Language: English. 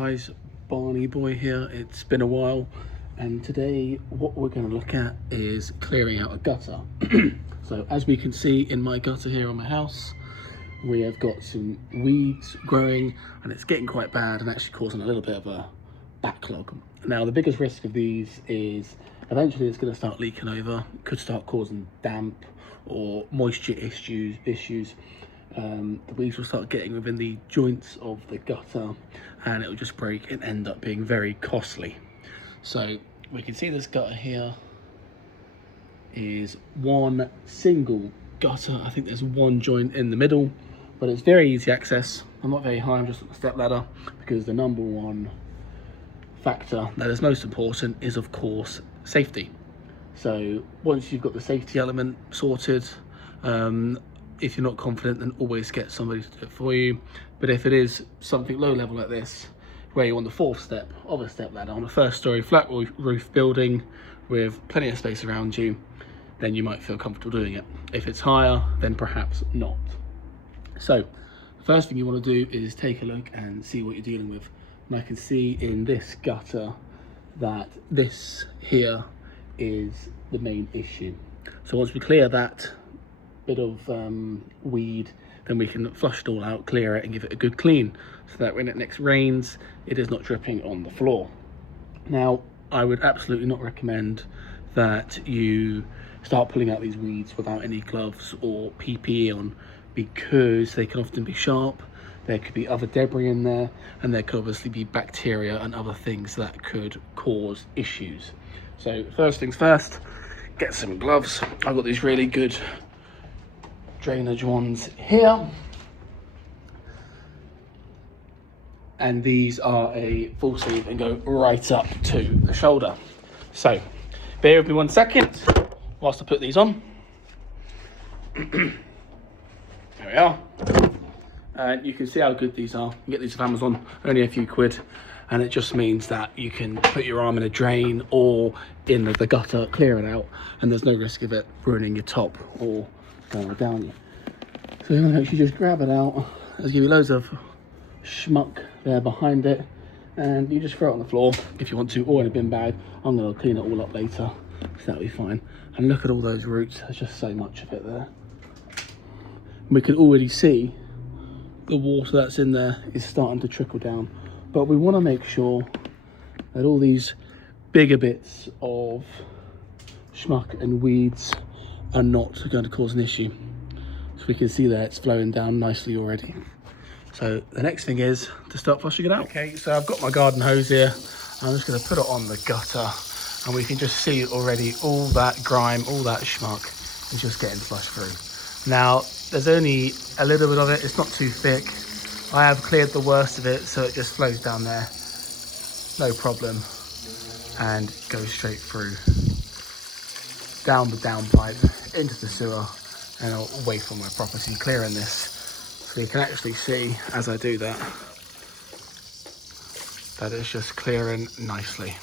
guys, Barney Boy here. It's been a while, and today what we're going to look at is clearing out a gutter. So as we can see in my gutter here on my house, we have got some weeds growing and it's getting quite bad and actually causing a little bit of a backlog. Now the biggest risk of these is eventually it's going to start leaking over. It could start causing damp or moisture issues. The weeds will start getting within the joints of the gutter and it will just break and end up being very costly. So we can see this gutter here is one single gutter. I think there's one joint in the middle, but it's very easy access. I'm not very high, I'm just on the step ladder, because the number one factor that is most important is of course safety. So once you've got the safety element sorted, if you're not confident, then always get somebody to do it for you. But if it is something low level like this, where you're on the fourth step of a step ladder on a first story flat roof building with plenty of space around you, then you might feel comfortable doing it. If it's higher, then perhaps not. So the first thing you want to do is take a look and see what you're dealing with. And I can see in this gutter that this here is the main issue. So once we clear that bit of weed, then we can flush it all out, clear it and give it a good clean, so that when it next rains it is not dripping on the floor. Now I would absolutely not recommend that you start pulling out these weeds without any gloves or PPE on, because they can often be sharp. There could be other debris in there, and there could obviously be bacteria and other things that could cause issues. So first things first, get some gloves. I've got these really good drainage ones here, and these are a full sleeve and go right up to the shoulder. So bear with me 1 second whilst I put these on. There we are. And you can see how good these are. You can get these off Amazon, only a few quid, and it just means that you can put your arm in a drain or in the gutter, clear it out, and there's no risk of it ruining your top or going down you. So you're gonna actually just grab it out. There's gonna be loads of schmuck there behind it, and you just throw it on the floor if you want to, or in a bin bag. I'm gonna clean it all up later, so that'll be fine. And look at all those roots, there's just so much of it there. We can already see the water that's in there is starting to trickle down, but we want to make sure that all these bigger bits of schmuck and weeds are not going to cause an issue. So we can see that it's flowing down nicely already. So the next thing is to start flushing it out. Okay, so I've got my garden hose here. I'm just going to put it on the gutter, and we can just see already all that grime, all that schmuck is just getting flushed through. Now there's only a little bit of it, it's not too thick. I have cleared the worst of it, so it just flows down there, no problem, and goes straight through, down the downpipe, into the sewer, and away from my property, clearing this. So you can actually see, as I do that, that it's just clearing nicely.